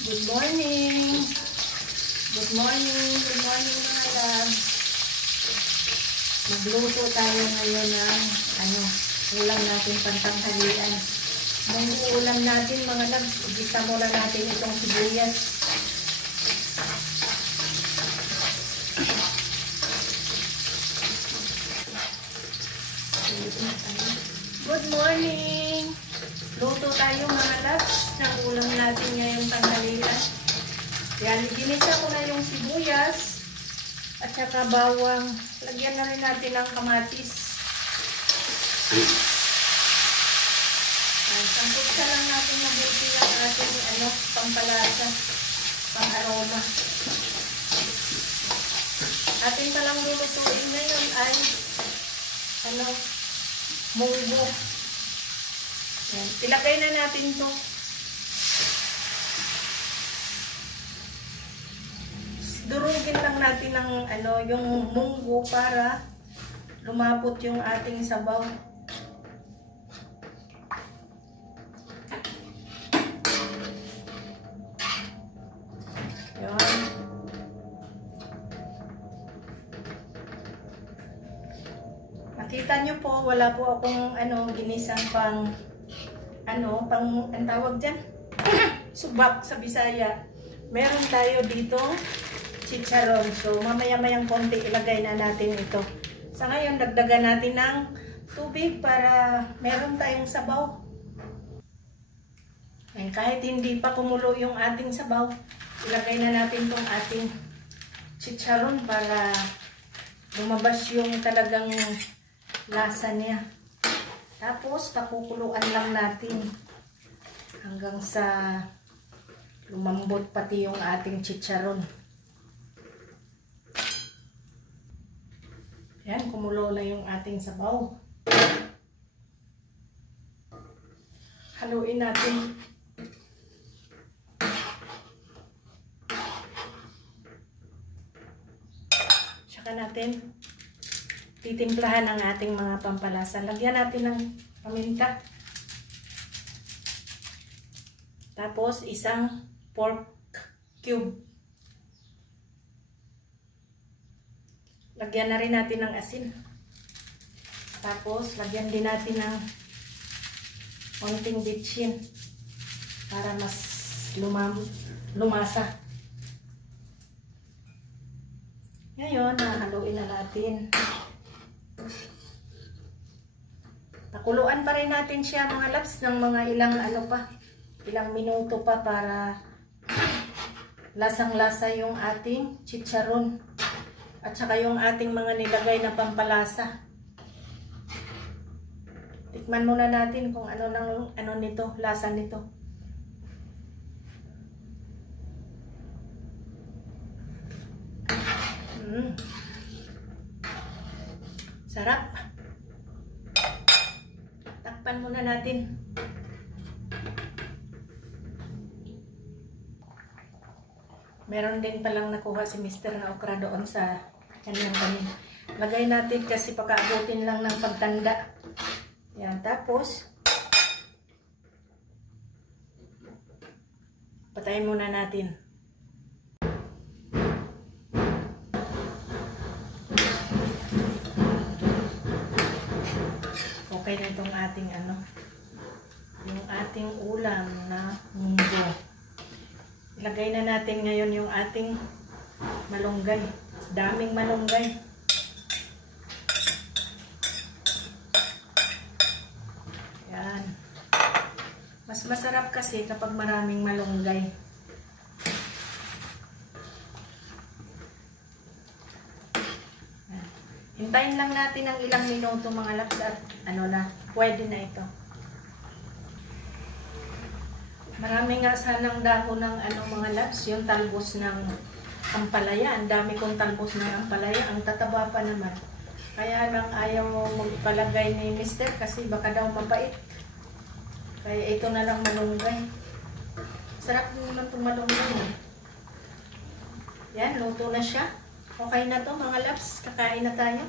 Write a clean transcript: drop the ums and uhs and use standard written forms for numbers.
Good morning! Good morning! Good morning mga love! Magluto tayo ngayon ng ulam natin pantanghalian. Ang ulam natin mga love, igisa muna natin itong sibuyas. Good morning! Luto tayo mga loves ng ulam natin ngayong tanghalian. Yan, ginisa ko na yung sibuyas at saka bawang. Lagyan na rin natin ng kamatis. Sangkutsa lang natin mabuti ang ating pampalasa, pang-aroma. Atin palang lulutuin ngayon ay munggo. Yan. Ilagay na natin to. Durugin lang natin ng yung munggo para lumapot yung ating sabaw. Yan. Nakita nyo po, wala po akong ginisang ang tawag dyan? Subak sa Bisaya. Meron tayo dito chicharon. So, mamaya-mayang konti ilagay na natin ito. Sa ngayon, dagdagan natin ng tubig para meron tayong sabaw. And kahit hindi pa kumulo yung ating sabaw, ilagay na natin tong ating chicharon para lumabas yung talagang lasa niya. Tapos, pakukuluan lang natin hanggang sa lumambot pati yung ating chicharon. Yan, kumulo na yung ating sabaw. Haluin natin. Saka natin titimplahan ang ating mga pampalasa. Lagyan natin ng paminta. Tapos, isang pork cube. Lagyan na rin natin ng asin. Tapos, lagyan din natin ng konting bitchin para mas lumasa. Ngayon, haluin na natin. Pakuluan pa rin natin siya mga loves ng mga ilang minuto pa para lasang-lasa yung ating chicharon at saka yung ating mga nilagay na pampalasa. Tikman muna natin kung nito, lasa nito. Sarap. Takpan muna natin. Meron din palang nakuha si Mr. na okra doon sa kanyang kanin. Lagay natin kasi pakaabutin lang ng pagtanda. Yan, tapos patayin muna natin. Okay na itong ating yung ating ulam na munggo. Ilagay na natin ngayon yung ating malunggay. Daming malunggay. Yan. Mas masarap kasi kapag maraming malunggay. Yan. Hintayin lang natin ng ilang minuto mga loves at pwede na ito. Marami nga sanang dahon ng mga loves, yung talbos ng ampalaya. Ang dami kong talbos ng ampalaya. Ang tataba pa naman. Kaya lang ayaw mo magpalagay ni Mr. kasi baka daw mapait. Kaya ito na lang malunggay. Sarap naman itong malunggay. Yan, luto na siya. Okay na to mga loves. Kakain na tayo.